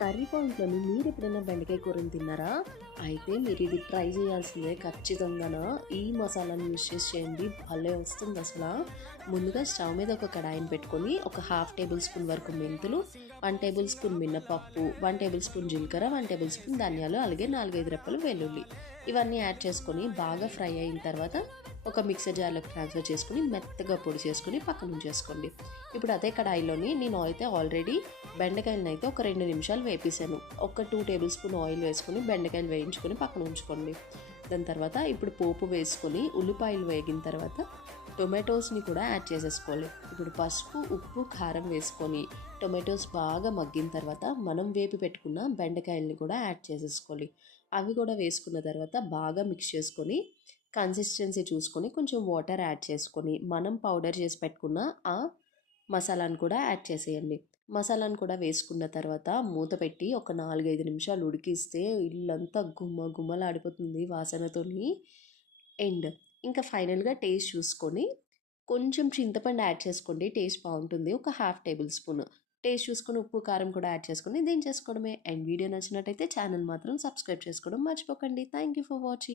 Curry పాయింట్‌లోని మీరెప్పుడైనా బెండకాయ కూరని తిన్నారా? అయితే మీరిది ట్రై చేయాల్సిందే ఖచ్చితంగాన. ఈ మసాలాని యూజ్ చేసి చేయండి. భలే వస్తుందసలా. ముందుగా స్టవ్ మీద ఒక కడాయిని పెట్టుకొని, ఒక హాఫ్ టేబుల్ స్పూన్ వరకు మెంతులు, 1 టేబుల్ స్పూన్ మినపప్పు, 1 టేబుల్ స్పూన్ జీలకర్ర, 1 టేబుల్ స్పూన్ ధనియాలు, అలాగే 4, 5 రెమ్మలు వెల్లుల్లి. ఇవన్నీ యాడ్ చేసుకొని బాగా ఫ్రై అయిన తర్వాత ఒక మిక్సర్ జార్‌లోకి ట్రాన్స్‌ఫర్ చేసుకొని, మెత్తగా పొడి చేసుకొని పక్కనుంచేసుకోండి. ఇప్పుడు అదే కడాయిలోని నేను అయితే ఆల్రెడీ బెండకాయలనైతే ఒక 2 నిమిషాలు వేపేసాను. ఒక 2 టేబుల్ స్పూన్ ఆయిల్ వేసుకొని బెండకాయలు వేయించుకొని పక్కన ఉంచుకోండి. దాని తర్వాత ఇప్పుడు పోపు వేసుకొని ఉల్లిపాయలు వేగిన తర్వాత టొమాటోస్ని కూడా యాడ్ చేసేసుకోవాలి. ఇప్పుడు పసుపు, ఉప్పు, కారం వేసుకొని టొమాటోస్ బాగా మగ్గిన తర్వాత మనం వేపి పెట్టుకున్న బెండకాయల్ని కూడా యాడ్ చేసేసుకోవాలి. అవి కూడా వేసుకున్న తర్వాత బాగా మిక్స్ చేసుకొని కన్సిస్టెన్సీ చూసుకొని కొంచెం వాటర్ యాడ్ చేసుకొని మనం పౌడర్ చేసి పెట్టుకున్న ఆ మసాలాను కూడా యాడ్ చేసేయండి. మసాలాను కూడా వేసుకున్న తర్వాత మూత పెట్టి ఒక 4, 5 నిమిషాలు ఉడికిస్తే ఇల్లంతా గుమగుమలాడిపోతుంది వాసనతోని. అండ్ ఇంకా ఫైనల్‌గా టేస్ట్ చూసుకొని కొంచెం చింతపండు యాడ్ చేసుకోండి. టేస్ట్ బావుంటుంది. ఒక హాఫ్ టేబుల్ స్పూన్. టేస్ట్ చూసుకొని ఉప్పు, కారం కూడా యాడ్ చేసుకొని దించేసుకోవడమే. అండ్ వీడియో నచ్చినట్టయితే ఛానల్ మాత్రం సబ్స్క్రైబ్ చేసుకోవడం మర్చిపోకండి. Thank you for watching.